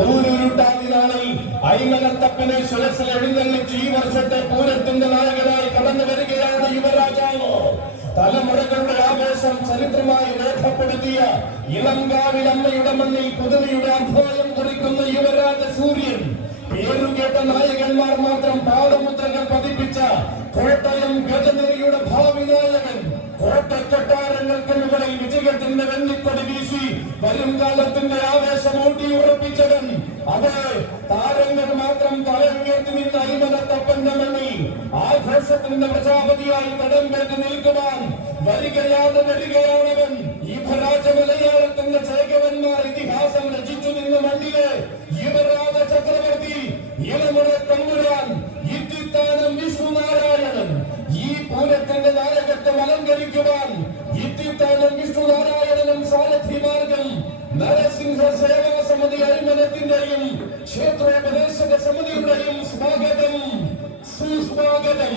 പൂരുരുട്ടാതിനാളിൽ അയ്മനത്തപ്പനെ ശിരസിൽ എഴുന്നള്ളിച്ച് ഈ വർഷത്തെ പൂരത്തിന്റെ നായകനായി കടന്നു വരികയാണ് യുവരാജാവ്. തലമുറകളുടെ ആവേശം ചരിത്രമായി രേഖപ്പെടുത്തിയ ഇളങ്കാവിലമ്മയുടെ മണ്ണിൽ പുതുമയുടെ അധ്യായം കുറിക്കുന്ന യുവരാജ സൂര്യൻ. പേരുകേട്ട നായകന്മാർ മാത്രം പാദമുദ്രകൾ പതിപ്പിച്ച കോട്ടയം ഗജനിരയുടെ ഭാവി നായകൻ. കോട്ടക്കൊട്ടാരങ്ങൾക്ക് മുകളിൽ വിജയത്തിന്റെ വെന്നിക്കൊടി വീശി വരും കാലത്തിന്റെ ആവേശം ഊട്ടിയുറപ്പിച്ചവൻ. അത് താരങ്ങൾ മാത്രം തല ഉയർത്തി നിന്ന അയ്മനത്തപ്പന്റെ മണ്ണിൽ ആഘോഷത്തിന്റെ പ്രജാപതിയായി തടംപേറ്റ് നിൽക്കുവാൻ വരികയാണവൻ. ഈ ഭരാജ മലയാളത്തിന്റെ ചേകവന്മാർ ഇതിഹാസം രചിച്ചു നിന്ന മണ്ണിലെ യുവരാജ ചക്രവർത്തി ഇളമുറ തമ്പുരാൻ ഇത്തിത്താനം വിഷ്ണുനാരായണൻ. ഈ പൂരത്തിന്റെ നായകത്വം അലങ്കരിക്കുവാൻ ഇത്തിത്താനം വിഷ്ണുനാരായണനും സാരഥിമാർഗം നരസിംഹ സേവാ സമിതി അയ്മനത്തിന്റെയും ക്ഷേത്രോപദേശക സമിതിയുടെയും സ്വാഗതം, സുസ്വാഗതം.